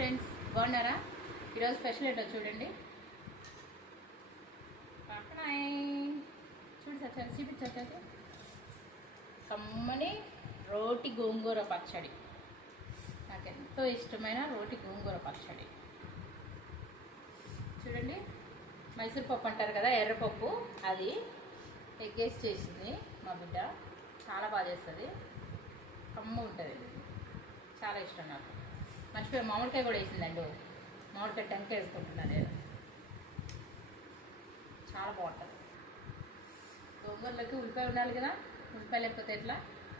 ఫ్రెండ్స్, బాగున్నారా? ఈరోజు స్పెషల్ ఏంటో చూడండి. చూడు సచ్చారు చూపించచ్చు. కమ్మని రోటి గోంగూర పచ్చడి. నాకు ఎంతో ఇష్టమైన రోటి గోంగూర పచ్చడి. చూడండి, మైసూర్ పప్పు అంటారు కదా, ఎర్రపప్పు, అది ఎగ్గేసి చేసింది మా బిడ్డ. చాలా బాగా చేస్తుంది, కమ్మ ఉంటుంది, చాలా ఇష్టం నాకు. మర్చిపోయి మామిడికాయ కూడా వేసిందండి. మామిడికాయ టెంకాయ వేసుకుంటున్నాను నేను. చాలా బాగుంటుంది. గోంగూరలోకి ఉల్లిపాయ ఉండాలి కదా, ఉల్లిపాయ లేకపోతే ఎట్లా,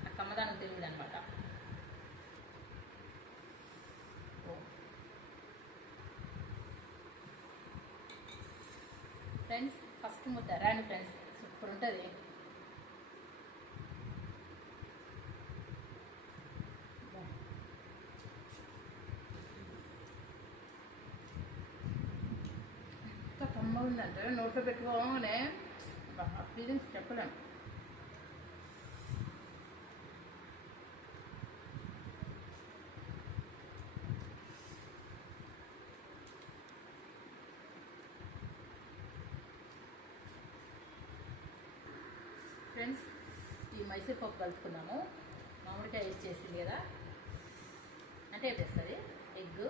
ఆ కమ్మదానం తెలియదు అనమాట. ఫ్రెండ్స్, ఫస్ట్ ముద్ద రాండి ఫ్రెండ్స్, సూపర్ ఉంటుంది. ఎంత కమ్మ ఉందంటే నోట్లో పెట్టుకోగానే ఫీలింగ్స్ చెప్పలేము. ఫ్రెండ్స్, ఈ మైసూర్ పప్పు కలుపుకున్నాము. మామిడికాయ వేసి చేసింది కదా, అంటే వేస్తుంది ఎగ్.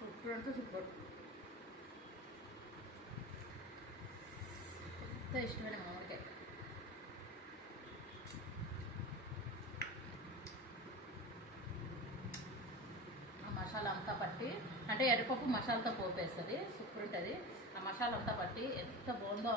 సూపర్ అంటే సూపర్. ఎంత ఇష్టమైన మామిడికాయ. మసాలా అంతా పట్టి, అంటే ఎర్రపప్పు మసాలాతో పోపేస్తుంది, సూపర్ ఉంటుంది. ఆ మసాలా అంతా పట్టి ఎంత బాగుందో.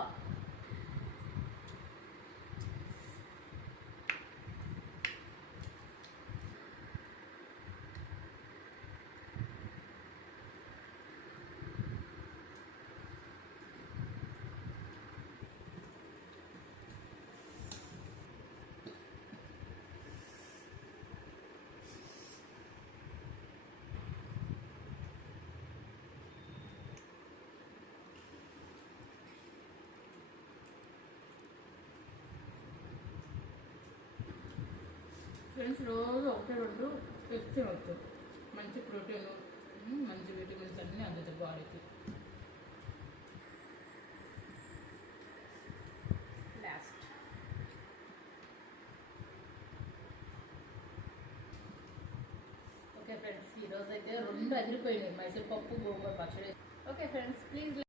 ఫ్రెండ్స్, రోజు ఒకటి రెండు తెచ్చి వచ్చు. మంచి ప్రోటీన్, మంచి విటమిన్స్ అన్నీ అందుతాయి బాడీకి. లాస్ట్ ఓకే ఫ్రెండ్స్, ఈరోజు అయితే రెండు అదిరిపోయినాయి, మైసూర్ పప్పు గోంగూర పచ్చడి. Okay friends, please